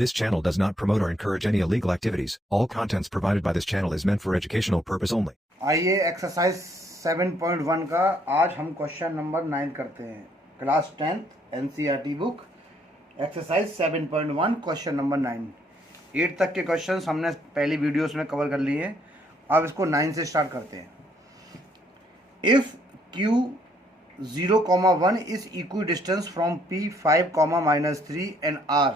This channel does not promote or encourage any illegal activities. All contents provided by this channel is meant for educational purpose only. आइए exercise 7.1 का आज हम question number 9 करते हैं। Class 10th NCERT book exercise 7.1 question number 9। 8 तक के questions हमने पहली वीडियोस में कवर कर लिए हैं। अब इसको 9 से स्टार्ट करते हैं। If Q 0,1 is equidistant from P 5, -3 and R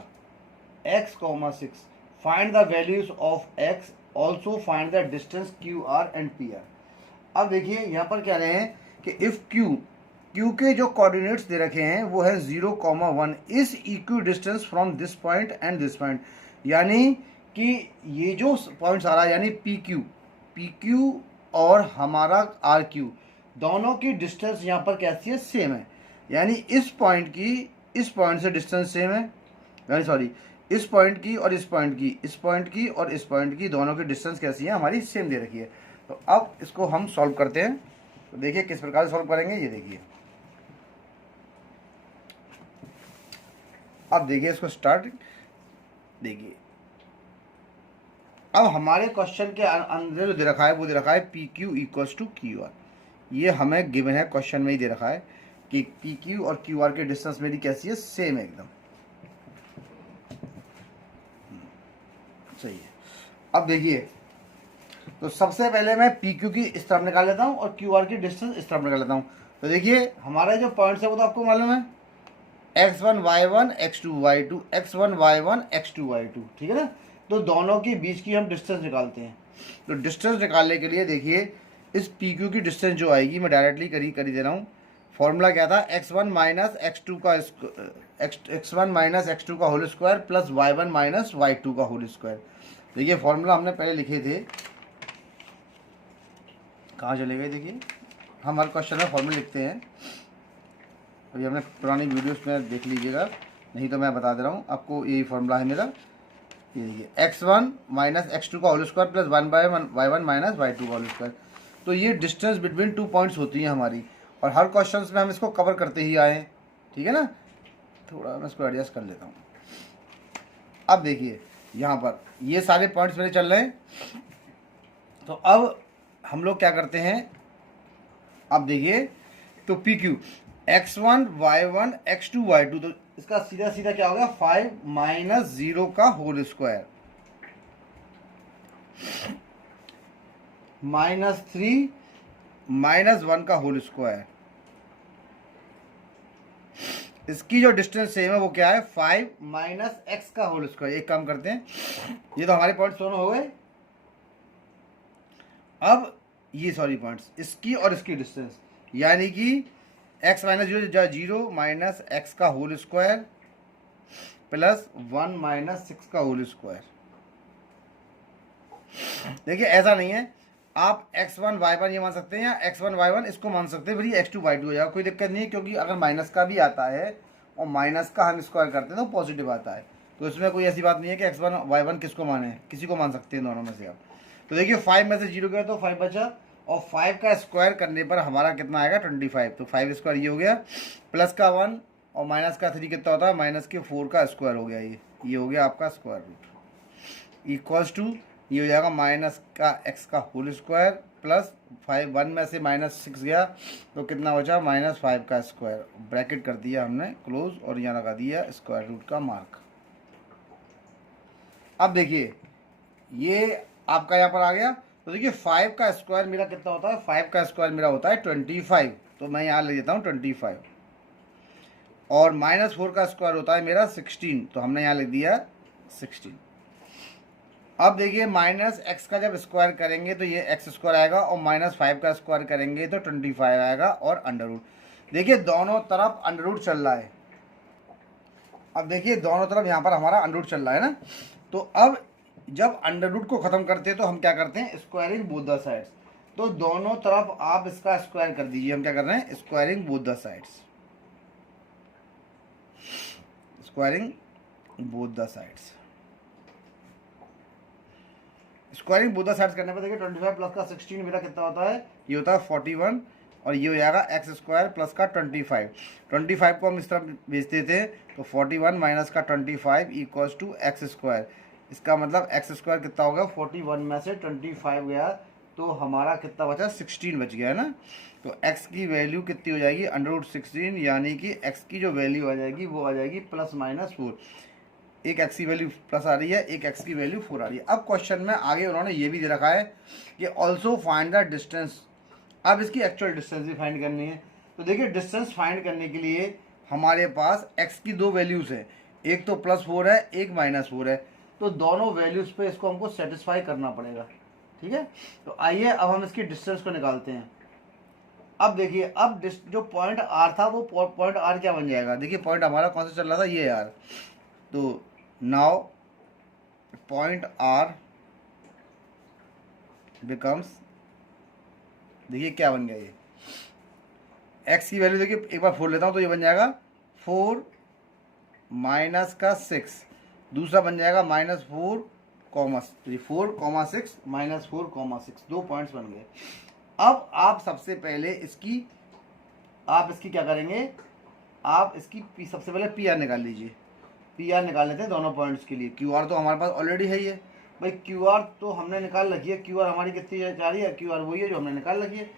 x, 6. Find the values of x. Also find the distance QR and PR. अब देखिए यहाँ पर क्या रहे हैं कि इफ़ Q के जो कोऑर्डिनेट्स दे रखे हैं वो है 0,1 is equidistance from this point and this point, यानी कि ये जो पॉइंट्स आ रहा है यानी PQ और हमारा RQ दोनों की डिस्टेंस यहाँ पर कैसी है, सेम है। यानी इस पॉइंट से डिस्टेंस सेम है, यानी सॉरी इस पॉइंट की और इस पॉइंट की, इस पॉइंट की और इस पॉइंट की दोनों की डिस्टेंस कैसी है, हमारी सेम दे रखी है। तो अब इसको हम सॉल्व करते हैं। तो देखिए किस प्रकार से सॉल्व करेंगे, ये देखिए। अब देखिए इसको स्टार्ट देखिए। अब हमारे क्वेश्चन के अंदर जो दे रखा है वो दे रखा है PQ = QR। ये हमें गिवन है, क्वेश्चन में ही दे रखा है कि PQ और QR की डिस्टेंस मेरी कैसी है, सेम है एकदम, सही है। अब देखिए तो सबसे पहले मैं PQ की इस तरफ निकाल लेता हूँ और QR की डिस्टेंस इस तरफ निकाल लेता हूँ। तो देखिए हमारे जो पॉइंट्स है वो तो आपको मालूम है, x1 y1 x2 y2 x1 y1 x2 y2, ठीक है ना। तो दोनों के बीच की हम डिस्टेंस निकालते हैं। तो डिस्टेंस निकालने के लिए देखिए इस PQ की डिस्टेंस जो आएगी मैं डायरेक्टली करी दे रहा हूँ। फॉर्मूला क्या था, x1 - x2 का whole square plus y1 - y2 का होल स्क्वायर। देखिए फॉर्मूला हमने पहले लिखे थे, कहाँ चले गए, देखिए हम हर क्वेश्चन में फॉर्मूला लिखते हैं। अभी हमने पुरानी वीडियोस में देख लीजिएगा, नहीं तो मैं बता दे रहा हूँ आपको। यही फॉर्मूला है मेरा, ये देखिए x1 - x2 का whole square plus y1 - y2 का होल स्क्वायर। तो ये डिस्टेंस बिटवीन 2 पॉइंट्स होती है हमारी, और हर क्वेश्चंस में हम इसको कवर करते ही आए हैं, ठीक है ना। थोड़ा मैं इसको एडजस्ट कर लेता हूँ। अब देखिए यहाँ पर ये सारे पॉइंट्स मेरे चल रहे हैं। तो अब हम लोग क्या करते हैं, अब देखिए तो PQ x1 y1 x2 y2, तो इसका सीधा सीधा क्या होगा, 5 - 0 का होल स्क्वायर -3 - 1 का होल स्क्वायर। इसकी जो डिस्टेंस सेम है वो क्या है, 5 - x का होल स्क्वायर। एक काम करते हैं, ये तो हमारे पॉइंट्स दोनों हो गए। अब ये सॉरी पॉइंट्स, इसकी और इसकी डिस्टेंस, यानी कि x - 0 - x का होल स्क्वायर प्लस 1 - 6 का होल स्क्वायर। देखिए ऐसा नहीं है, आप x1 y1 ये मान सकते हैं या x1 y1 इसको मान सकते हैं, फिर ये x2 y2 हो जाएगा, कोई दिक्कत नहीं है। क्योंकि अगर माइनस का भी आता है और माइनस का हम स्क्वायर करते हैं तो पॉजिटिव आता है, तो इसमें कोई ऐसी बात नहीं है कि x1 y1 किसको माने, किसी को मान सकते हैं दोनों में से आप। तो देखिए 5 में से 0 गया तो 5 बचा, और 5 का स्क्वायर करने पर हमारा कितना आएगा, 25। तो 5 स्क्वायर ये हो गया, प्लस का 1 और माइनस का 3 कितना होता है, माइनस के 4 का स्क्वायर हो गया। ये हो गया आपका स्क्वायर रूट इक्वल्स टू, ये हो जाएगा माइनस का x का होल स्क्वायर प्लस 5, 1 में से -6 गया तो कितना बचा, -5 का स्क्वायर। ब्रैकेट कर दिया हमने क्लोज और यहाँ लगा दिया स्क्वायर रूट का मार्क। अब देखिए ये आपका यहाँ पर आ गया। तो देखिए 5 का स्क्वायर मेरा कितना होता है, 5 का स्क्वायर मेरा होता है 25। तो मैं यहाँ ले देता हूँ 25, और -4 का स्क्वायर होता है मेरा 16, तो हमने यहाँ लिख दिया 16। अब देखिए -x का जब स्क्वायर करेंगे तो ये x² आएगा, और -5 का स्क्वायर करेंगे तो 25 आएगा, और अंडर रूट। देखिए दोनों तरफ अंडर रूट चल रहा है। अब देखिए दोनों तरफ यहाँ पर हमारा अंडर रूट चल रहा है ना। तो अब जब अंडर रूट को ख़त्म करते हैं तो हम क्या करते हैं, स्क्वायरिंग बोथ द साइड्स। तो दोनों तरफ आप इसका स्क्वायर कर दीजिए। हम क्या कर रहे हैं, squaring both the sides, squaring both the sides. Squaring both the sides करने पर देखिए 25 प्लस का 16 मेरा कितना होता है, ये होता है 41, और ये हो जाएगा एक्स स्क्वायर प्लस का 25। 25 को हम इस तरफ भेज देते हैं तो 41 माइनस का 25 इक्वल्स टू एक्स स्क्वायर। इसका मतलब एक्स स्क्वायर कितना होगा, 41 में से 25 गया तो हमारा कितना बचा, 16 बच गया है ना। तो x की वैल्यू कितनी हो जाएगी, √16, यानी कि x की जो वैल्यू आ जाएगी वो आ जाएगी +-4। एक x की वैल्यू प्लस आ रही है, एक x की वैल्यू 4 आ रही है। अब क्वेश्चन में आगे उन्होंने ये भी दे रखा है कि ऑल्सो फाइंड द डिस्टेंस। अब इसकी एक्चुअल डिस्टेंस भी फाइंड करनी है। तो देखिए डिस्टेंस फाइंड करने के लिए हमारे पास x की दो वैल्यूज़ है, एक तो +4 है, एक -4 है। तो दोनों वैल्यूज़ पे इसको हमको सेटिस्फाई करना पड़ेगा, ठीक है। तो आइए अब हम इसकी डिस्टेंस को निकालते हैं। अब देखिए, अब जो पॉइंट R था वो पॉइंट R क्या बन जाएगा, देखिए पॉइंट हमारा कौन सा चल रहा था, ये R। तो नाउ पॉइंट R बिकम्स, देखिए क्या बन गया, ये x की वैल्यू देखिए एक बार 4 लेता हूँ तो ये बन जाएगा 4 माइनस का 6, दूसरा बन जाएगा -4, तो ये 4,6 -4,6, 2 पॉइंट्स बन गए। अब आप सबसे पहले इसकी क्या करेंगे, आप इसकी सबसे पहले PR निकाल लीजिए। PR निकाल लेते हैं दोनों पॉइंट्स के लिए। QR तो हमारे पास ऑलरेडी है ही है भाई, QR तो हमने निकाल रखी है। QR हमारी कितनी जा रही है, QR वही है जो हमने निकाल रखी है।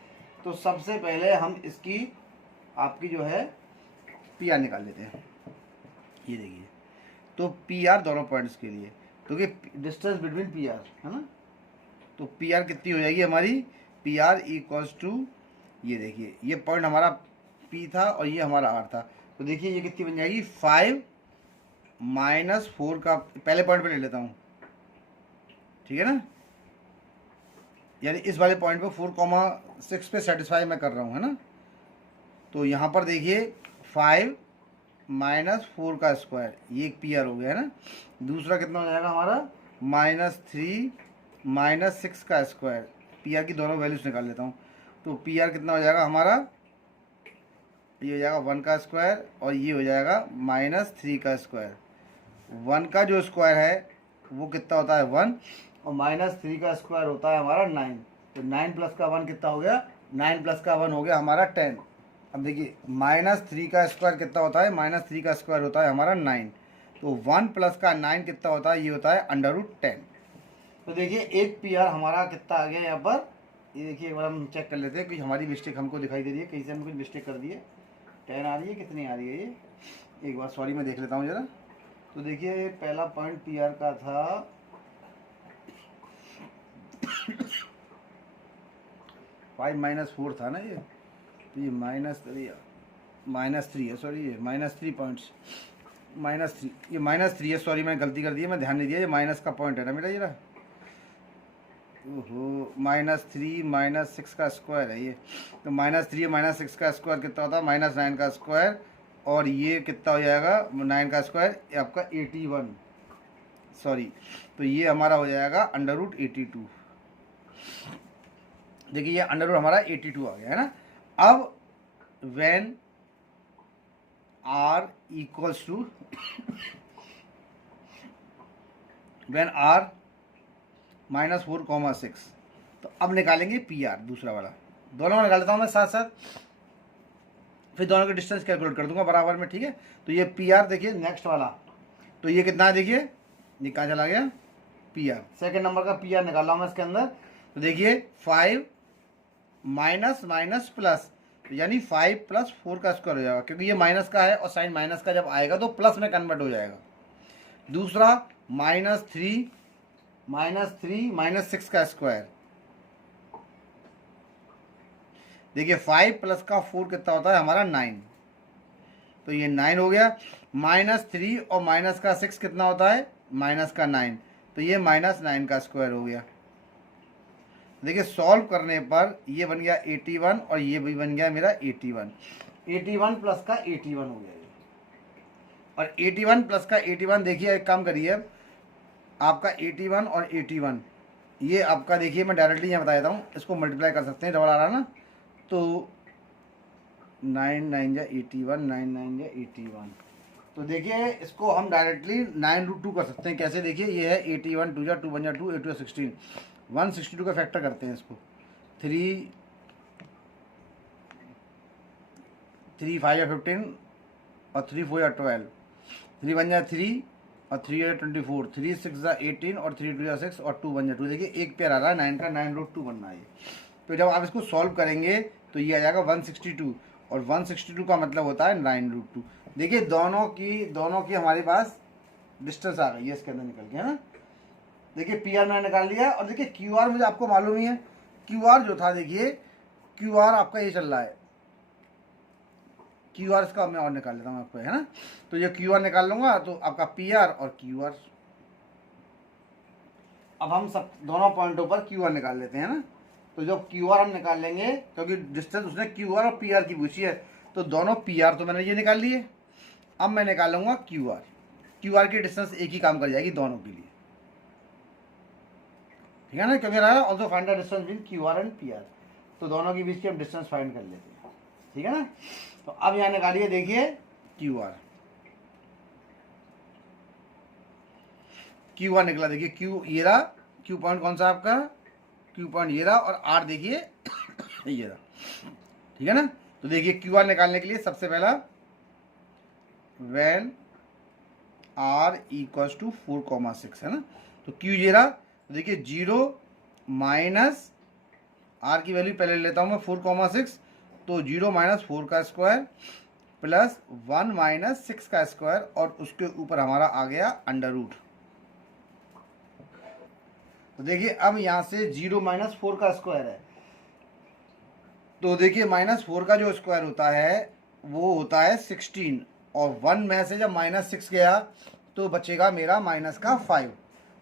तो सबसे पहले हम इसकी आपकी जो है PR निकाल लेते हैं। ये देखिए, तो PR दोनों पॉइंट्स के लिए, क्योंकि डिस्टेंस बिटवीन PR है ना। तो PR कितनी हो जाएगी हमारी, PR इक्वल्स टू, ये देखिए ये पॉइंट हमारा P था और ये हमारा R था। तो देखिए ये कितनी बन जाएगी, 5 -4 का, पहले पॉइंट पे ले लेता हूँ, ठीक है ना, यानी इस वाले पॉइंट पे 4,6 पे सेटिस्फाई मैं कर रहा हूँ, है ना। तो यहाँ पर देखिए 5 -4 का स्क्वायर, ये एक PR हो गया है ना। दूसरा कितना हो जाएगा हमारा, -3 -6 का स्क्वायर। PR की दोनों वैल्यूज निकाल लेता हूँ। तो PR कितना हो जाएगा हमारा, ये हो जाएगा 1 का स्क्वायर और ये हो जाएगा -3 का स्क्वायर। 1 का जो स्क्वायर है वो कितना होता है 1, और -3 का स्क्वायर होता है हमारा 9। तो 9 प्लस का 1 कितना हो गया, 9 प्लस का 1 हो गया हमारा 10। अब देखिए -3 का स्क्वायर कितना होता है, -3 का स्क्वायर होता है हमारा 9। तो 1 प्लस का 9 कितना होता है, ये होता है √10। तो देखिए एक PR हमारा कितना आ गया यहाँ पर, ये देखिए एक बार हम चेक कर लेते हैं कि हमारी मिस्टेक हमको दिखाई दे रही है, कहीं से हम कुछ मिस्टेक कर दी है। 10 आ रही है, कितनी आ रही है ये, एक बार सॉरी मैं देख लेता हूँ ज़रा। तो देखिए पहला पॉइंट PR का था 5 -4 था ना ये, तो ये -3 है, सॉरी ये -3 पॉइंट्स, -3, ये -3 है, सॉरी मैं गलती कर दी है, मैं ध्यान नहीं दिया, ये माइनस का पॉइंट है ना मेरा, ये रहा, ओहो, -3 -6 का स्क्वायर है ये। तो -3 -6 का स्क्वायर कितना होता है, -9 का स्क्वायर, और ये कितना हो जाएगा 9 का स्क्वायर, ये आपका 81, सॉरी, तो ये हमारा हो जाएगा √82। देखिए ये अंडर हमारा 82 आ गया है ना। अब when R equals to, when R -4,6, तो अब निकालेंगे PR दूसरा वाला, दोनों निकाल लेता हूँ मैं साथ साथ, फिर दोनों के डिस्टेंस कैलकुलेट कर दूंगा बराबर में, ठीक है। तो ये PR देखिए नेक्स्ट वाला, तो ये कितना है देखिए, ये कहाँ चला गया, PR सेकेंड नंबर का PR निकाल रहा हूँ मैं इसके अंदर। तो देखिए 5 माइनस माइनस प्लस, तो यानी 5 + 4 का स्क्वायर हो जाएगा, क्योंकि ये माइनस का है और साइन माइनस का जब आएगा तो प्लस में कन्वर्ट हो जाएगा। दूसरा -3 -6 का स्क्वायर, देखिए 5 + का 4 कितना होता है हमारा 9, तो ये 9 हो गया। -3 और माइनस का 6 कितना होता है, माइनस का 9, तो ये -9 का स्क्वायर हो गया। देखिए सॉल्व करने पर ये बन गया 81 और ये भी बन गया मेरा 81, 81 प्लस का 81 हो गया ये। और 81 प्लस का 81, देखिए एक काम करिए, आपका 81 और 81 ये आपका, देखिए मैं डायरेक्टली यहाँ बता देता हूँ, इसको मल्टीप्लाई कर सकते हैं, डबल आ रहा ना, तो 9 9 जा 81, 9 9 जा 81, तो देखिए इसको हम डायरेक्टली 9√2 कर सकते हैं। कैसे, देखिए ये है 81, 2 जा 2 1 जा 2, 8 16, 162 का फैक्टर करते हैं इसको, 3 3 5 या 15 और 3 4 या 12, 3 1 या 3 और 3 या 24, 3 6 या 18 और 3 2 या 6 और 2 1 या 2। देखिए एक पेयर आ रहा है 9 का, 9√2 बनना है। तो जब आप इसको सॉल्व करेंगे तो ये आ जाएगा 162, और 162 का मतलब होता है 9√2। देखिए दोनों की हमारे पास डिस्टेंस आ गई है इसके अंदर निकल के, है ना। देखिए पी आर मैंने निकाल लिया, और देखिए क्यू आर मुझे आपको मालूम ही है। क्यू आर जो था, देखिए क्यू आर आपका ये चल रहा है, क्यू आर इसका मैं और निकाल लेता हूँ आपको, है ना। तो ये क्यू आर निकाल लूंगा तो आपका पी आर और क्यू आर। अब हम सब दोनों पॉइंटों पर क्यू आर निकाल लेते हैं ना। तो जब क्यू आर हम निकाल लेंगे, क्योंकि डिस्टेंस उसने क्यू आर और पी आर की पूछी है, तो दोनों पी आर तो मैंने ये निकाल लिए। अब मैं निकाल लूंगा क्यू आर। क्यू आर की डिस्टेंस एक ही काम कर जाएगी दोनों के लिए, ठीक है ना, क्योंकि also find the distance between Q R and P R. तो दोनों के बीच की हम डिस्टेंस फाइंड कर लेते हैं, ठीक है ना। तो अब यहाँ निकालिए, देखिए क्यू आर निकला। देखिए क्यू ये रहा, क्यू पॉइंट कौन सा आपका, क्यू पॉइंट ये रहा, और आर देखिए ये रहा, ठीक है ना। तो देखिए क्यू आर निकालने के लिए सबसे पहला व्हेन आर इक्वल्स टू 4,6 है ना। तो क्यू ये रहा, तो देखिए 0 माइनस आर की वैल्यू पहले लेता हूँ मैं 4,6, तो 0 माइनस 4 का स्क्वायर प्लस 1 माइनस 6 का स्क्वायर, और उसके ऊपर हमारा आ गया अंडर रूट। तो देखिए अब यहाँ से 0 माइनस 4 का स्क्वायर है, तो देखिए -4 का जो स्क्वायर होता है वो होता है 16, और 1 में से जब -6 गया तो बचेगा मेरा माइनस का 5,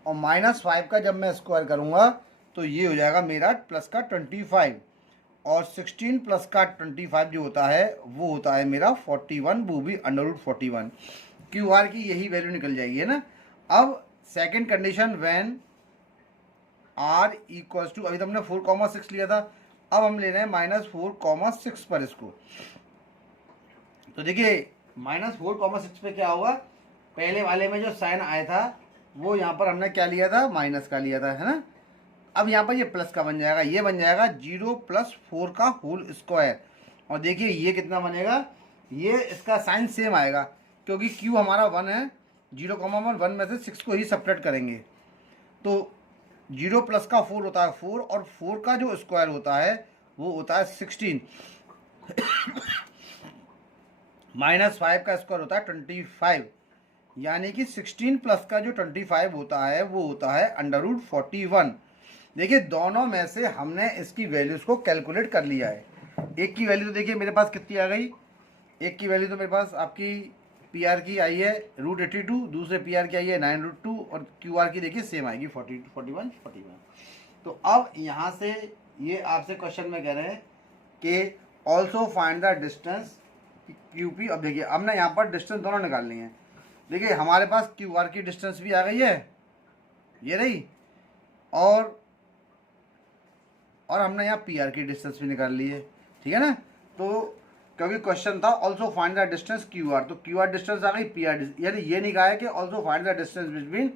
और -5 का जब मैं स्क्वायर करूँगा तो ये हो जाएगा मेरा प्लस का 25, और 16 प्लस का 25 जो होता है वो होता है मेरा 41, वो भी √41। क्यू आर की यही वैल्यू निकल जाएगी, है ना। अब second condition when R equals to, अभी तो हमने 4,6 लिया था, अब हम ले रहे हैं -4,6 पर इसको। तो देखिए -4,6 पे क्या होगा, पहले वाले में जो साइन आया था वो यहाँ पर हमने क्या लिया था, माइनस का लिया था, है ना। अब यहाँ पर ये प्लस का बन जाएगा, ये बन जाएगा 0 + 4 का होल स्क्वायर, और देखिए ये कितना बनेगा, ये इसका साइन सेम आएगा क्योंकि क्यू हमारा 1 है, 0,1 1 में से 6 को ही सब्ट्रैक्ट करेंगे। तो 0 + का 4 होता है 4, और 4 का जो स्क्वायर होता है वो होता है 16, -5 का स्क्वायर होता है 25, यानी कि 16 प्लस का जो 25 होता है वो होता है √41। देखिए दोनों में से हमने इसकी वैल्यूज को कैलकुलेट कर लिया है। एक की वैल्यू तो देखिए मेरे पास कितनी आ गई, एक की वैल्यू तो मेरे पास आपकी पी आर की आई है √82, दूसरे पी आर की आई है 9√2, और क्यू आर की देखिए सेम आएगी 41। तो अब यहाँ से ये आपसे क्वेश्चन में कह रहे हैं कि also find the distance Q P. अब देखिए अब ना यहाँ पर डिस्टेंस दोनों निकालनी है। देखिए हमारे पास क्यू आर की डिस्टेंस भी आ गई है, ये रही, और हमने यहाँ पी आर की डिस्टेंस भी निकाल ली है, ठीक है ना। तो क्योंकि क्वेश्चन था also find the distance Q R, तो क्यू आर डिस्टेंस आ गई, पी आर, यानी ये नहीं कहा है कि also find the distance between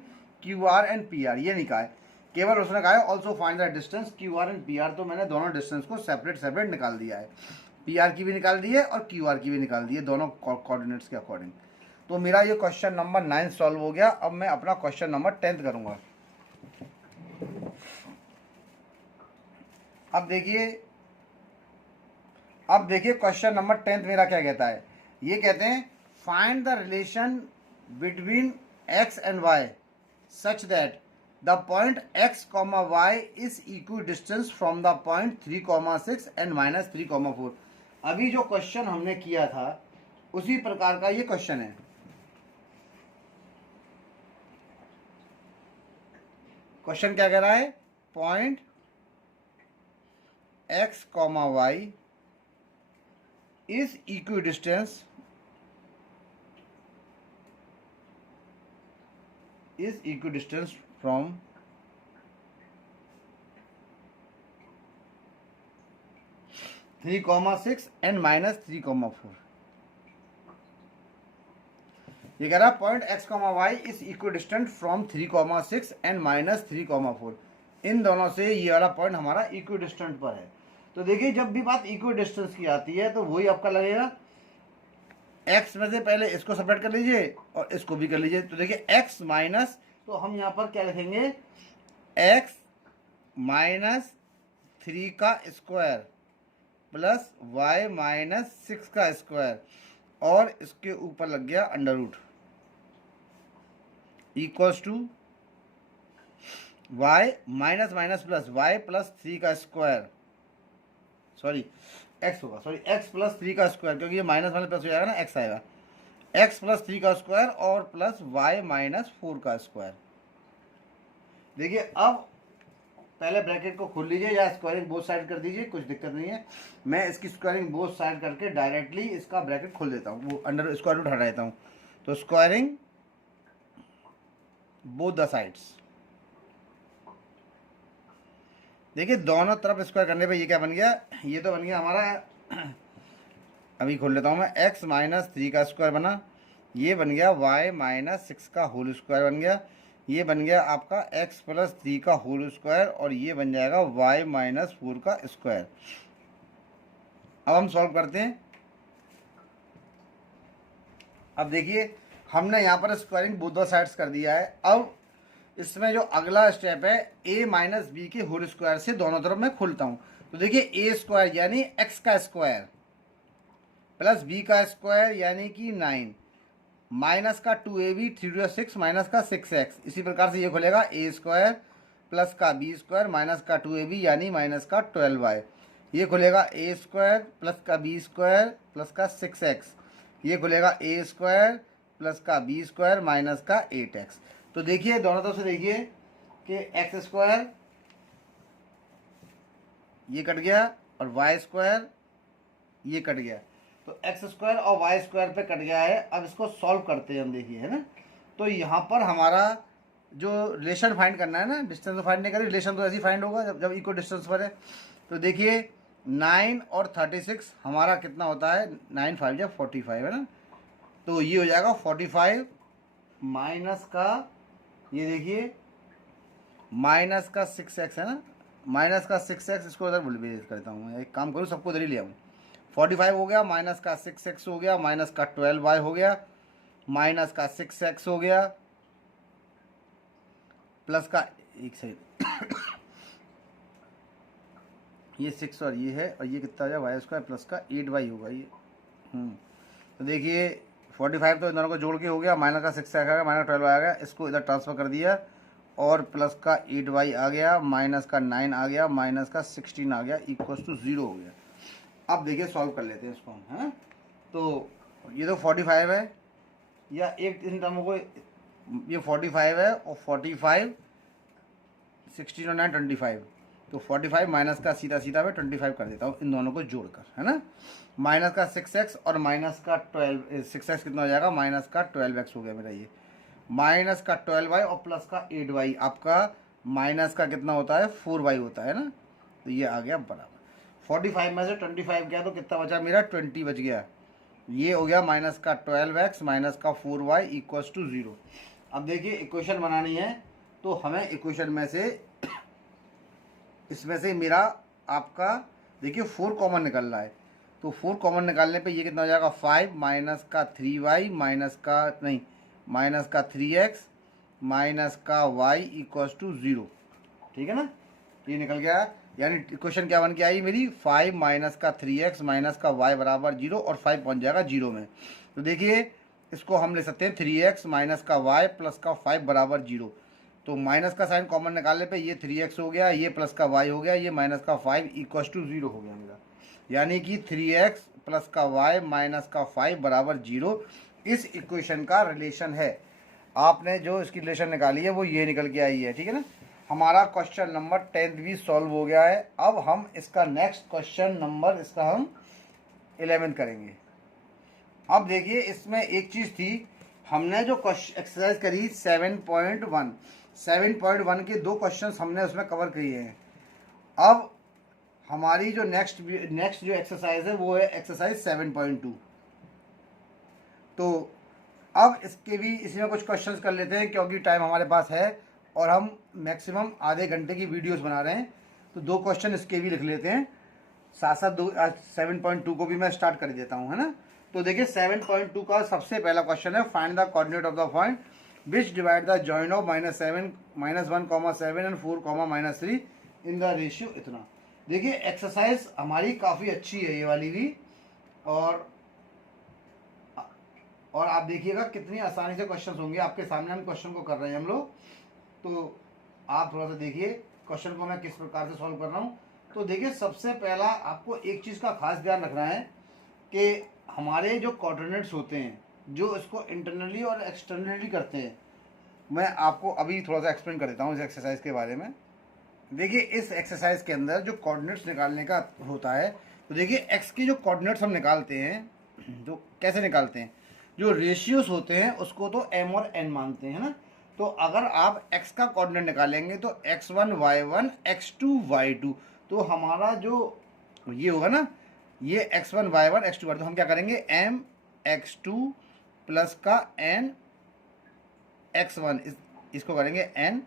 Q R and P R, ये नहीं कहा है, केवल उसने कहा है also find the distance Q R and P R. तो मैंने दोनों डिस्टेंस को सेपरेट निकाल दिया है, पी आर की भी निकाल दी है और क्यू आर की भी निकाल दी है, दोनों कोऑर्डिनेट्स के अकॉर्डिंग। तो मेरा ये क्वेश्चन नंबर 9 सॉल्व हो गया। अब मैं अपना क्वेश्चन नंबर 10 करूँगा। अब देखिए क्वेश्चन नंबर 10 मेरा क्या कहता है, ये कहते हैं find the relation between x and y such that the point x, y is equi distance from the point 3,6 and -3,4। अभी जो क्वेश्चन हमने किया था उसी प्रकार का ये क्वेश्चन है। क्वेश्चन क्या कह रहा है, point x, y is equidistant from 3,6 and -3,4। ये कह रहा है point x, y is equidistant from 3,6 and -3,4। इन दोनों से ये वाला पॉइंट हमारा इक्विडिस्टेंट पर है। तो देखिए जब भी बात इक्विडिस्टेंस की आती है तो वही आपका लगेगा x में से पहले इसको सेपरेट कर लीजिए और इसको भी कर लीजिए। तो देखिए x माइनस, तो हम यहाँ पर क्या लिखेंगे, x माइनस 3 का स्क्वायर प्लस y माइनस 6 का स्क्वायर और इसके ऊपर लग गया under root equals to y minus minus plus y plus 3 का स्क्वायर, सॉरी x होगा, सॉरी x प्लस 3 का स्क्वायर, क्योंकि ये माइनस माइनस प्लस हो जाएगा ना, x आएगा, x प्लस 3 का स्क्वायर और प्लस y माइनस 4 का स्क्वायर। देखिए अब पहले ब्रैकेट को खोल लीजिए या स्क्वायरिंग बोथ साइड कर दीजिए, कुछ दिक्कत नहीं है। मैं इसकी स्क्वायरिंग बोथ साइड करके डायरेक्टली इसका ब्रैकेट खोल देता हूँ, वो अंडर स्क्वायर रूट हटा देता हूँ। तो स्क्वायरिंग बोथ द साइड्स, देखिए दोनों तरफ स्क्वायर करने पे ये क्या बन गया, ये तो बन गया हमारा, अभी खोल लेता हूँ मैं, x माइनस 3 का स्क्वायर बना, ये बन गया y माइनस 6 का होल स्क्वायर बन गया, ये बन गया आपका x प्लस 3 का होल स्क्वायर और ये बन जाएगा y माइनस 4 का स्क्वायर। अब हम सॉल्व करते हैं। अब देखिए हमने यहाँ पर स्क्वायरिंग बोथ द साइड्स कर दिया है। अब इसमें जो अगला स्टेप है a माइनस बी के होल स्क्वायर से दोनों तरफ मैं खोलता हूँ। तो देखिए a स्क्वायर यानी x का स्क्वायर प्लस b का स्क्वायर यानी कि 9 माइनस का 2ab 3 6 माइनस का 6x, इसी प्रकार से ये खुलेगा a स्क्वायर प्लस का b स्क्वायर माइनस का 2ab यानी माइनस का 12y, ये खुलेगा a स्क्वायर प्लस का b स्क्वायर प्लस का 6x, ये खुलेगा a स्क्वायर प्लस का b स्क्वायर माइनस का 8x। तो देखिए दोनों तरफ से देखिए कि एक्स स्क्वायर ये कट गया और वाई स्क्वायर ये कट गया, तो एक्स स्क्वायर और वाई स्क्वायर पे कट गया है। अब इसको सॉल्व करते हैं हम, देखिए है ना। तो यहाँ पर हमारा जो रिलेशन फाइंड करना है ना, डिस्टेंस तो फाइंड नहीं करें, रिलेशन तो ऐसे ही फाइंड होगा जब इक्वल डिस्टेंस पर है। तो देखिए 9 और 36 हमारा कितना होता है, 9 5 या 45 है ना। तो ये हो जाएगा 45 माइनस का, ये देखिए माइनस का 6x है ना, माइनस का 6x, इसको इधर भेज करता हूँ मैं, एक काम करूँ सबको इधर ही ले आऊँ। 45 हो गया, माइनस का 6x हो गया, माइनस का 12y हो गया, माइनस का 6x हो गया, प्लस का एक साइड ये 6 और ये है, और ये कितना हो जाए वाई स्क्वायर प्लस का 8y होगा ये। तो देखिए 45 तो इन दोनों को जोड़ के हो गया, माइनस का 6 आ गया, माइनस का 12 आ गया, इसको इधर ट्रांसफर कर दिया और प्लस का 8y आ गया, माइनस का 9 आ गया, माइनस का 16 आ गया, इक्वल्स टू 0 हो गया। अब देखिए सॉल्व कर लेते हैं इसको हम, है। तो ये तो 45 है, या एक इन टर्मों को, ये 45 है और 45 16 और 9 25, तो 45 माइनस का सीधा सीधा मैं 25 कर देता हूँ इन दोनों को जोड़कर, है ना। माइनस का 6x और माइनस का 6x कितना हो जाएगा, माइनस का 12x हो गया मेरा, ये माइनस का 12y और प्लस का 8y, आपका माइनस का कितना होता है 4y होता है ना। तो ये आ गया बराबर 45 में से 25 गया तो कितना बचा मेरा 20 बच गया, ये हो गया माइनस का 12x माइनस का 4y इक्वल्स टू 0। अब देखिए इक्वेशन बनानी है, तो हमें इक्वेशन में से, इसमें से मेरा आपका देखिए 4 कॉमन निकल रहा है, तो 4 कॉमन निकालने पे ये कितना हो जाएगा 5 माइनस का 3y माइनस का नहीं माइनस का 3x माइनस का y इक्वल्स टू 0, ठीक है ना। ये निकल गया, यानी इक्वेशन क्या बन के आई मेरी, 5 माइनस का 3x माइनस का y बराबर 0 और 5 पहुंच जाएगा 0 में। तो देखिए इसको हम ले सकते हैं 3x माइनस का y प्लस का 5 बराबर 0, तो माइनस का साइन कॉमन निकालने पे ये 3x हो गया, ये प्लस का y हो गया, ये माइनस का 5 इक्वल्स टू 0 हो गया मेरा, यानी कि 3x प्लस का y माइनस का 5 बराबर 0 इस इक्वेशन का रिलेशन है। आपने जो इसकी रिलेशन निकाली है वो ये निकल के आई है, ठीक है ना। हमारा क्वेश्चन नंबर 10 भी सॉल्व हो गया है। अब हम इसका नेक्स्ट क्वेश्चन नंबर इसका हम 11 करेंगे। अब देखिए इसमें एक चीज़ थी, हमने जो एक्सरसाइज करी 7.1 के 2 क्वेश्चंस हमने उसमें कवर किए हैं। अब हमारी जो नेक्स्ट जो एक्सरसाइज है वो है एक्सरसाइज 7.2। तो अब इसके भी इसी में कुछ क्वेश्चंस कर लेते हैं, क्योंकि टाइम हमारे पास है और हम मैक्सिमम आधे घंटे की वीडियोस बना रहे हैं, तो 2 क्वेश्चन इसके भी लिख लेते हैं साथ साथ। 7.2 को भी मैं स्टार्ट कर देता हूँ, है ना। तो देखिए 7.2 का सबसे पहला क्वेश्चन है, find the coordinate of the point which divide the join of -7 -1, and 4, -3 in the ratio इतना। देखिए एक्सरसाइज हमारी काफ़ी अच्छी है ये वाली भी, और आप देखिएगा कितनी आसानी से क्वेश्चन होंगे आपके सामने। हम क्वेश्चन को कर रहे हैं हम लोग, तो आप थोड़ा सा देखिए क्वेश्चन को मैं किस प्रकार से सॉल्व कर रहा हूँ। तो देखिए सबसे पहला आपको एक चीज़ का खास ध्यान रखना है कि हमारे जो कोऑर्डिनेट्स होते हैं जो इसको इंटरनली और एक्सटर्नली करते हैं, मैं आपको अभी थोड़ा सा एक्सप्लेन कर देता हूँ इस एक्सरसाइज के बारे में। देखिए इस एक्सरसाइज के अंदर जो कोऑर्डिनेट्स निकालने का होता है, तो देखिए एक्स के जो कोऑर्डिनेट्स हम निकालते हैं, जो कैसे निकालते हैं, जो रेशियोज होते हैं उसको तो m और n मानते हैं ना। तो अगर आप x का कोऑर्डिनेट निकालेंगे तो x1 y1 x2 y2, तो हमारा जो ये होगा ना, ये x1 y1 x2 y2, तो हम क्या करेंगे m x2 प्लस का n x1, इसको करेंगे n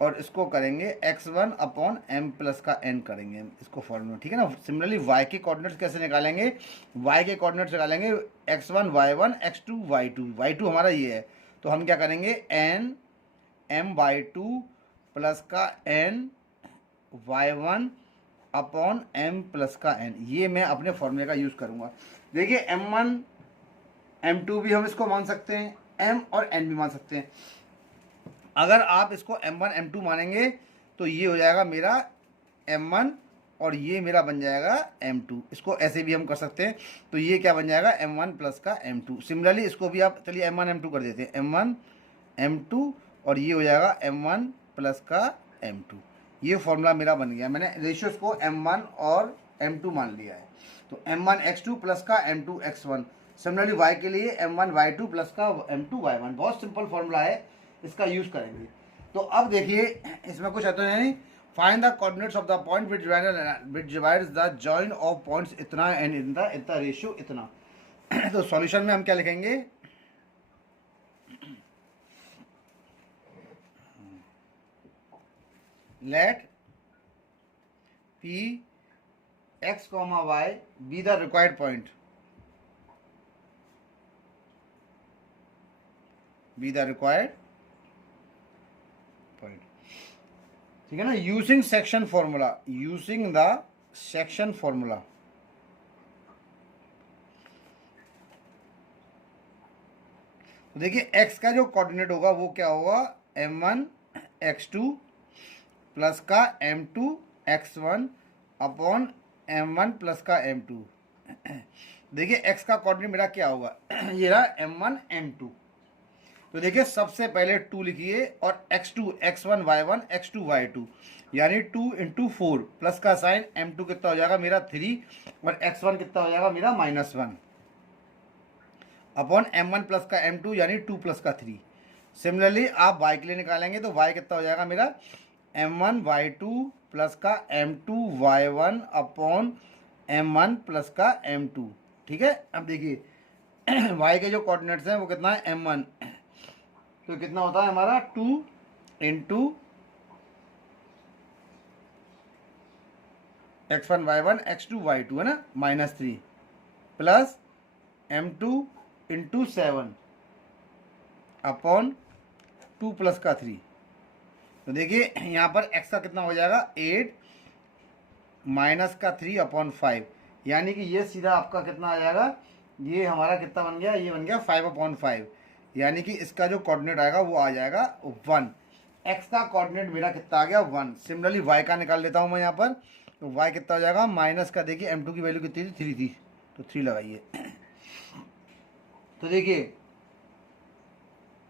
और इसको करेंगे x1 अपॉन m प्लस का n करेंगे इसको फॉर्मूला, ठीक है ना। सिमिलरली y के कोऑर्डिनेट्स कैसे निकालेंगे, y के कोऑर्डिनेट्स निकालेंगे x1 y1 x2 y2, y2 हमारा ये है, तो हम क्या करेंगे n m/2 प्लस का n y1 upon m plus का n, ये मैं अपने फॉर्मूले का यूज़ करूँगा। देखिए m1 m2 भी हम इसको मान सकते हैं, m और n भी मान सकते हैं। अगर आप इसको m1 m2 मानेंगे तो ये हो जाएगा मेरा m1 और ये मेरा बन जाएगा m2, इसको ऐसे भी हम कर सकते हैं, तो ये क्या बन जाएगा m1 प्लस का m2। सिमिलरली इसको भी आप चलिए m1 m2 कर देते हैं, m1 m2 और ये हो जाएगा m1 प्लस का m2। ये फॉर्मूला मेरा बन गया, मैंने रेशियोज को m1 और m2 मान लिया है। तो m1 x2 प्लस का m2 x1, सिमिलरली y के लिए m1 y2 प्लस का m2 y1। बहुत सिंपल फॉर्मूला है, इसका यूज करेंगे। तो अब देखिए इसमें कुछ आता है नहीं, find the coordinates of the point which divides the join of points इतना एंड इन द रेशियो इतना। तो सॉल्यूशन में हम क्या लिखेंगे, late p x, y be the required point, be the required point, ठीक है ना। Using section formula, using the section formula, तो देखिए x का जो कोऑर्डिनेट होगा वो क्या होगा, m1 x2 प्लस का m2 x1 upon m1 plus का m2। देखिए x का कोऑर्डिनेट मेरा क्या होगा, ये रहा m1 m2, तो देखिए सबसे पहले 2 लिखिए और x2 x1 y1 x2 y2, यानी 2 × 4 प्लस का साइन m2 कितना हो जाएगा मेरा 3 और x1 कितना हो जाएगा मेरा -1 अपॉन m1 प्लस का m2 यानी 2 प्लस का 3। सिमिलरली आप y के लिए निकालेंगे तो y कितना हो जाएगा मेरा m1 y2 प्लस का m2 y1 upon m1 plus का m2, ठीक है। अब देखिए y के जो कोऑर्डिनेट्स हैं वो कितना है m1, तो कितना होता है हमारा 2 × x1 y1 x2 y2 है ना, -3 प्लस m2 × 7 अपॉन 2 प्लस का 3। तो देखिए यहाँ पर x का कितना हो जाएगा 8 माइनस का 3 अपॉन 5, यानी कि ये सीधा आपका कितना आ जाएगा, ये हमारा कितना बन गया, ये बन गया 5/5, यानी कि इसका जो कोऑर्डिनेट आएगा वो आ जाएगा 1। x का कोऑर्डिनेट मेरा कितना आ गया 1। सिमिलरली y का निकाल लेता हूँ मैं यहाँ पर, तो y कितना हो जाएगा माइनस का, देखिए m2 की वैल्यू कितनी थी 3 थी, तो 3 लगाइए। तो देखिए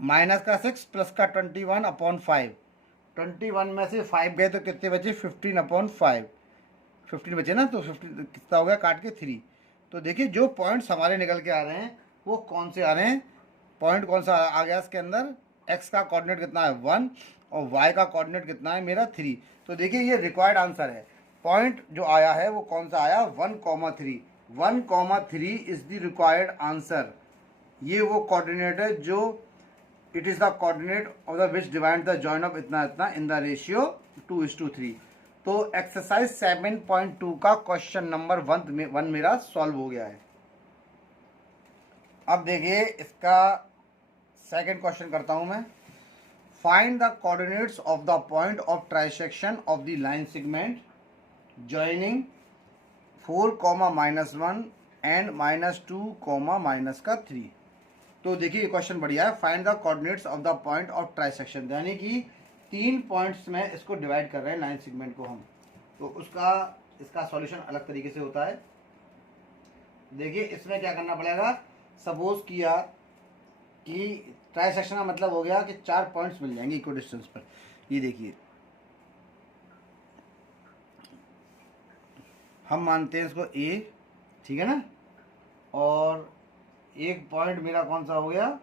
माइनस का 6 प्लस का 21/5, 21 में से 5 गए तो कितने बचे 15/5, 15 बचे ना, तो 15 कितना हो गया काट के 3। तो देखिए जो पॉइंट्स हमारे निकल के आ रहे हैं वो कौन से आ रहे हैं, पॉइंट कौन सा आ गया इसके अंदर, x का कोऑर्डिनेट कितना है 1 और y का कोऑर्डिनेट कितना है मेरा 3। तो देखिए ये रिक्वायर्ड आंसर है, पॉइंट जो आया है वो कौन सा आया 1,3, 1,3 इज द रिक्वायर्ड आंसर। ये वो कोऑर्डिनेट है जो it is the coordinate of the which divide the join of इतना इतना इन द रेशियो 2:3। तो एक्सरसाइज 7.2 का क्वेश्चन नंबर 1 मेरा सॉल्व हो गया है। अब देखिए इसका सेकंड क्वेश्चन करता हूं मैं। Find the coordinates of the point of trisection of the line segment joining 4, -1 and -2, -3। तो देखिए ये क्वेश्चन बढ़िया है। Find the coordinates of the point of trisection, यानी कि 3 पॉइंट्स में इसको डिवाइड कर रहे हैं लाइन सेगमेंट को हम। तो इसका सॉल्यूशन अलग तरीके से होता है। देखिए इसमें क्या करना पड़ेगा। सपोज किया कि ट्राइसेक्शन का मतलब हो गया कि 4 पॉइंट्स मिल जाएंगे इक्वल डिस्टेंस पर। ये देखिए हम मानते हैं इसको ए, ठीक है ना, और एक पॉइंट मेरा कौन सा हो गया,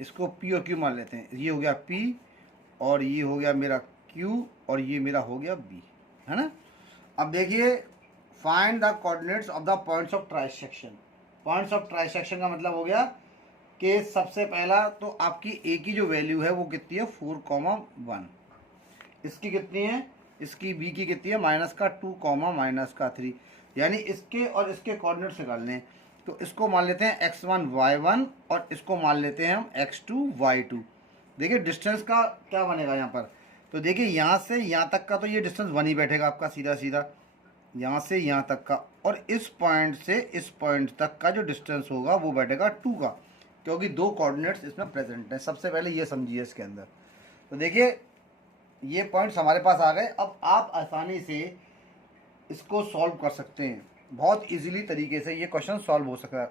इसको पी और क्यू मान लेते हैं। ये हो गया पी और ये हो गया मेरा क्यू और ये मेरा हो गया बी, है ना। अब देखिए find the coordinates of the points of trisection. Points of trisection का मतलब हो गया कि सबसे पहला तो आपकी ए की जो वैल्यू है वो कितनी है 4, 1। इसकी कितनी है, इसकी बी की कितनी है -2, -3। यानी इसके और इसके कोऑर्डिनेट्स निकालने हैं। तो इसको मान लेते हैं x1 y1 और इसको मान लेते हैं हम x2 y2। देखिए डिस्टेंस का क्या बनेगा यहाँ पर। तो देखिए यहाँ से यहाँ तक का तो ये डिस्टेंस 1 ही बैठेगा आपका सीधा सीधा, यहाँ से यहाँ तक का। और इस पॉइंट से इस पॉइंट तक का जो डिस्टेंस होगा वो बैठेगा 2 का, क्योंकि 2 कोऑर्डिनेट्स इसमें प्रेजेंट हैं। सबसे पहले ये समझिए इसके अंदर। तो देखिए ये पॉइंट्स हमारे पास आ गए। अब आप आसानी से इसको सॉल्व कर सकते हैं, बहुत इजीली तरीके से ये क्वेश्चन सॉल्व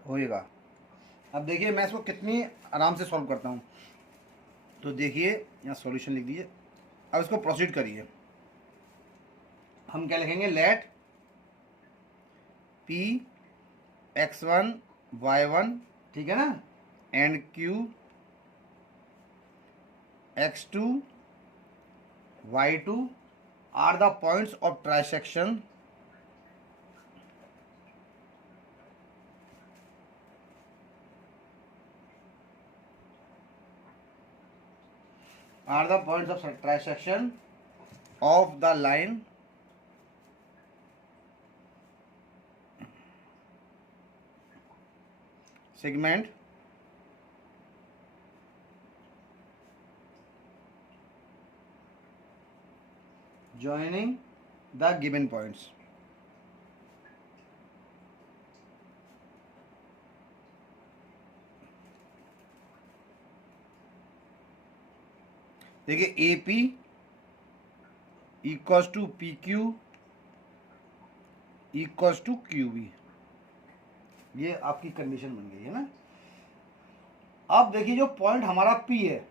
होएगा। अब देखिए मैं इसको कितनी आराम से सॉल्व करता हूँ। तो देखिए यहाँ सॉल्यूशन लिख दीजिए। अब इसको प्रोसीड करिए। हम क्या लिखेंगे, लेट P x1 y1, ठीक है ना, and Q x2 y2 are the points of trisection of the line segment joining the given points। देखिए A P equals to P Q equals to Q B, ये आपकी condition बन गई है ना। अब देखिए जो पॉइंट हमारा पी है,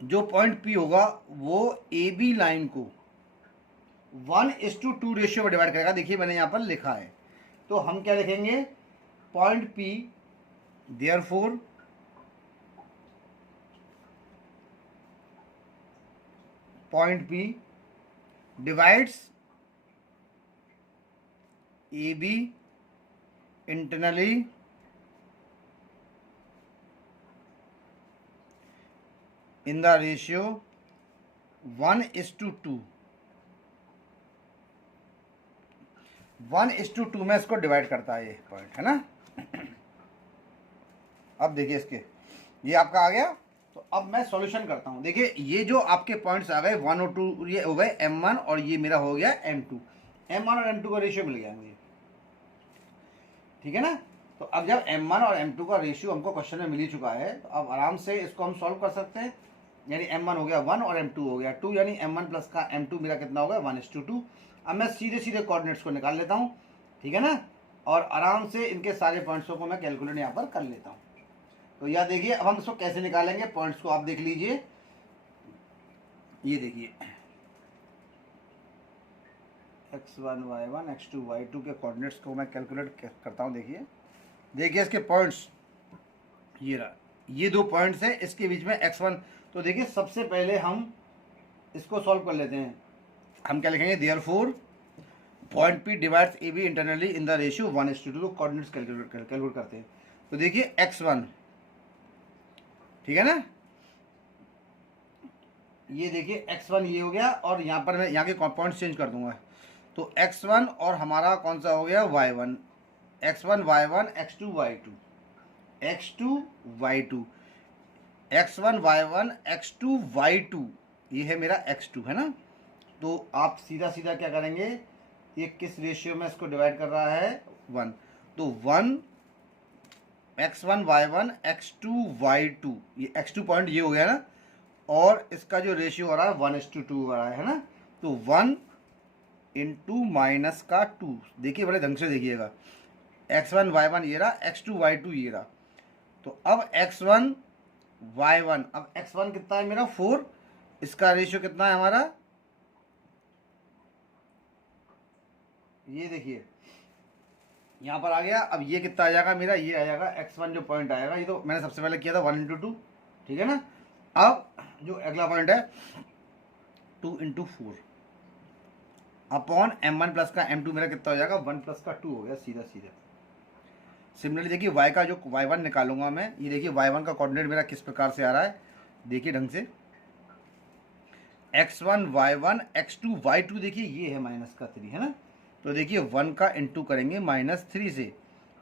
जो पॉइंट पी होगा वो ए बी लाइन को 1:2 रेशियो में डिवाइड करेगा। देखिए मैंने यहाँ पर लिखा है। तो हम क्या लिखेंगे, point P therefore point P divides A B internally in the ratio 1:2। 1:2 में इसको डिवाइड करता है ये पॉइंट, है ना। अब देखिए इसके ये आपका आ गया। तो अब मैं सॉल्यूशन करता हूँ। देखिए ये जो आपके पॉइंट्स आ गए 1 और 2, ये हो गए m1 और ये मेरा हो गया m2। m1 और m2 का रेशियो मिल गया मुझे, ठीक है ना। तो अब जब m1 और m2 का रेशियो हमको क्वेश्चन में मिल ही चुका है, तो अब आराम से इसको हम सॉल्व कर सकते हैं। यानी m1 हो गया 1 और m2 हो गया 2, यानी m1 प्लस का m2 मेरा कितना होगा 1:2। अब मैं सीधे सीधे कोऑर्डिनेट्स को निकाल लेता हूँ, ठीक है ना, और आराम से इनके सारे पॉइंट्सों को मैं कैलकुलेट यहाँ पर कर लेता हूँ। तो यह देखिए अब हम इसको कैसे निकालेंगे पॉइंट्स को, आप देख लीजिए। ये देखिए x1 y1 x2 y2 के कोऑर्डिनेट्स को मैं कैलकुलेट करता हूँ। देखिए इसके पॉइंट्स ये रहा, ये 2 पॉइंट्स हैं, इसके बीच में x1। तो देखिए सबसे पहले हम इसको सॉल्व कर लेते हैं। हम क्या लिखेंगे, therefore point P divides A B internally in the ratio 1:2। तो कोऑर्डिनेट्स कैलकुलेट करते हैं। तो देखिए x1, ठीक है ना, ये देखिए x1 ये हो गया, और यहाँ पर मैं यहाँ के पॉइंट्स चेंज कर दूंगा। तो x1 और हमारा कौन सा हो गया y1, x1 y1 x2 y2 x2 y2 x1 y1 x2 y2 ये है मेरा x2 है ना। तो आप सीधा सीधा क्या करेंगे, ये किस रेशियो में इसको डिवाइड कर रहा है 1, तो 1 x1 y1 x2 y2 ये x2 पॉइंट ये हो गया ना, और इसका जो रेशियो हो रहा है 1:2 हो रहा है ना। तो 1 इंटू माइनस का 2, देखिए बड़े ढंग से देखिएगा, x1 y1 ये रहा, x2 y2 ये रहा। तो अब x1 y1, अब x1 कितना है मेरा 4, इसका रेशियो कितना है हमारा, ये देखिए यहाँ पर आ गया। अब ये कितना आ जाएगा मेरा, ये आ जाएगा x1 जो पॉइंट आएगा, ये तो मैंने सबसे पहले किया था 1:2, ठीक है ना। अब जो अगला पॉइंट है 2:4 अपॉन m1 प्लस का m2 मेरा कितना हो जाएगा 1 प्लस का 2 हो गया सीधा सीधा। सिमिलरली देखिए y का जो y1 निकालूंगा मैं, ये देखिए y1 का कोऑर्डिनेट मेरा किस प्रकार से आ रहा है, देखिए ढंग से, x1 y1 x2 y2 देखिए ये है माइनस का 3 है ना। तो देखिए 1 का इंटू करेंगे -3 से,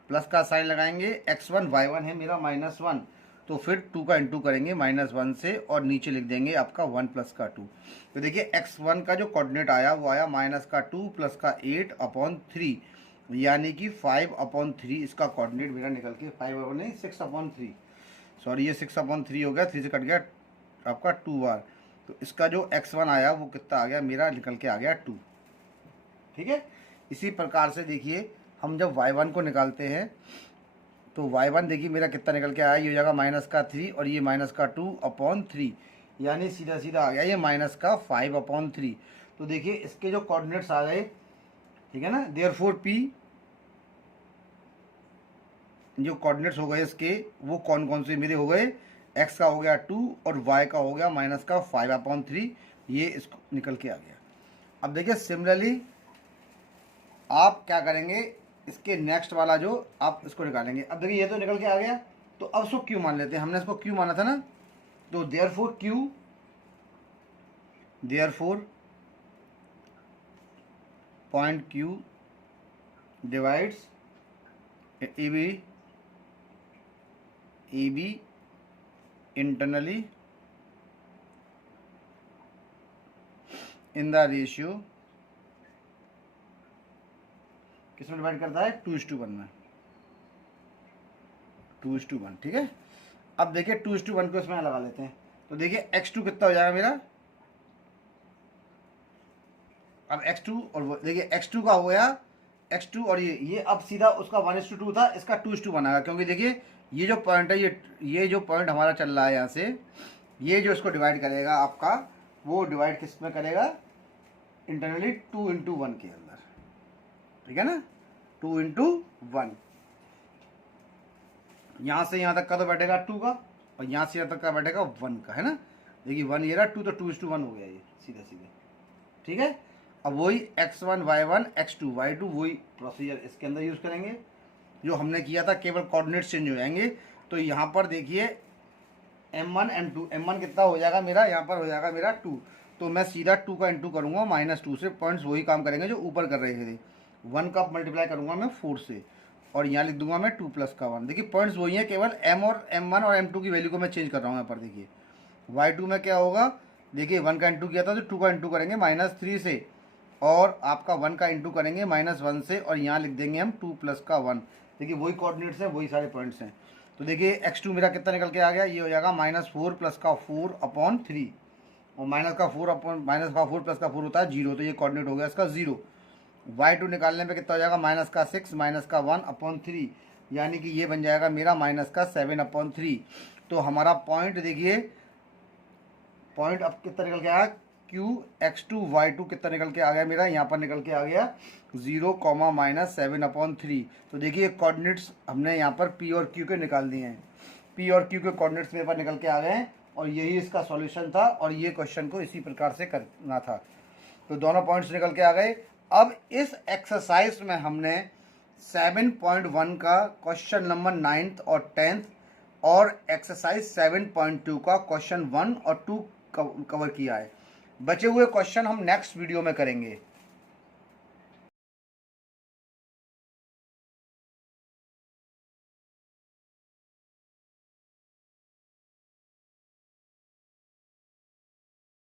प्लस का साइन लगाएंगे, x1 y1 है मेरा -1, तो फिर 2 का इंटू करेंगे -1 से, और नीचे लिख देंगे आपका 1 प्लस का 2। तो देखिए x1 का जो कोऑर्डिनेट आया वो आया -2 प्लस का 8/3, यानी कि 5/3 इसका कोऑर्डिनेट मेरा निकल के 6/3, सॉरी ये 6/3 हो गया, 3 से कट गया आपका 2 बार। तो इसका जो x1 आया वो कितना आ गया मेरा, निकल के आ गया 2, ठीक है। इसी प्रकार से देखिए हम जब y1 को निकालते हैं तो y1 देखिए मेरा कितना निकल के आया, ये हो जाएगा -3 और ये -2/3, यानी सीधा सीधा आ गया ये -5/3। तो देखिए इसके जो कोऑर्डिनेट्स आ गए, ठीक है ना, देयरफॉर p जो कोऑर्डिनेट्स हो गए इसके वो कौन कौन से मेरे हो गए, x का हो गया 2 और y का हो गया -5/3, ये इसको निकल के आ गया। अब देखिए सिमिलरली आप क्या करेंगे, इसके नेक्स्ट वाला जो आप इसको निकालेंगे। अब देखिए ये तो निकल के आ गया, तो अब इसको क्यू मान लेते हैं, हमने इसको क्यू माना था ना। तो therefore point Q divides A B internally in the ratio, किसमें डिवाइड करता है 2:1 में, 2:1, ठीक है। अब देखिए 2:1 को इसमें लगा लेते हैं, तो देखिए x2 कितना हो जाएगा मेरा, अब x2 और देखिए x2 का हो गया x2 और ये अब सीधा उसका 1:2 था, इसका 2:1 आएगा, क्योंकि देखिए ये जो पॉइंट है, ये जो पॉइंट हमारा चल रहा है यहाँ से, ये जो इसको डिवाइड करेगा आपका, वो डिवाइड किस में करेगा, इंटरनली 2:1 के अंदर, ठीक है ना, 2:1। यहाँ से यहाँ तक का तो बैठेगा 2 का, और यहाँ से यहाँ तक का बैठेगा 1 का, है ना। देखिए 1 ये रहा, 2 तो 2:1 हो गया ये सीधे सीधे, ठीक है। अब वही x1 y1 x2 y2 वही प्रोसीजर इसके अंदर यूज़ करेंगे जो हमने किया था, केवल कोऑर्डिनेट चेंज हो जाएंगे। तो यहाँ पर देखिए m1 m2, m1 कितना हो जाएगा मेरा, यहाँ पर हो जाएगा मेरा 2, तो मैं सीधा 2 का इंटू करूँगा -2 से, पॉइंट्स वही काम करेंगे जो ऊपर कर रहे थे। 1 का मल्टीप्लाई करूँगा मैं 4 से, और यहाँ लिख दूंगा मैं 2 प्लस का 1। देखिए पॉइंट्स वही हैं, केवल m1 और m2 की वैल्यू को मैं चेंज कर रहा हूँ यहाँ पर। देखिए y2 में क्या होगा, देखिए 1 का इंटू किया था तो 2 का इंटू करेंगे -3 से, और आपका 1 का इंटू करेंगे -1 से, और यहाँ लिख देंगे हम 2 प्लस का 1। देखिए वही कोऑर्डिनेट्स हैं, वही सारे पॉइंट्स हैं। तो देखिए x2 मेरा कितना निकल के आ गया, ये हो जाएगा -4 प्लस का 4/3, और -4 प्लस का 4 होता है 0, तो ये कोऑर्डिनेट हो गया इसका 0। y2 निकालने पे कितना हो जाएगा, -6 -1/3, यानी कि ये बन जाएगा मेरा -7/3। तो हमारा पॉइंट देखिए, पॉइंट अब कितना निकल के आया, q x2 y2 कितना निकल के आ गया मेरा, यहाँ पर निकल के आ गया 0, -7/3। तो देखिए कोऑर्डिनेट्स हमने यहाँ पर p और q के निकाल दिए हैं, p और q के कोऑर्डिनेट्स मेरे पास निकल के आ गए हैं, और यही इसका सॉल्यूशन था, और ये क्वेश्चन को इसी प्रकार से करना था। तो दोनों पॉइंट्स निकल के आ गए। अब इस एक्सरसाइज में हमने 7.1 का क्वेश्चन नंबर 9th और 10th और एक्सरसाइज 7.2 का क्वेश्चन 1 और 2 कवर किया है। बचे हुए क्वेश्चन हम नेक्स्ट वीडियो में करेंगे।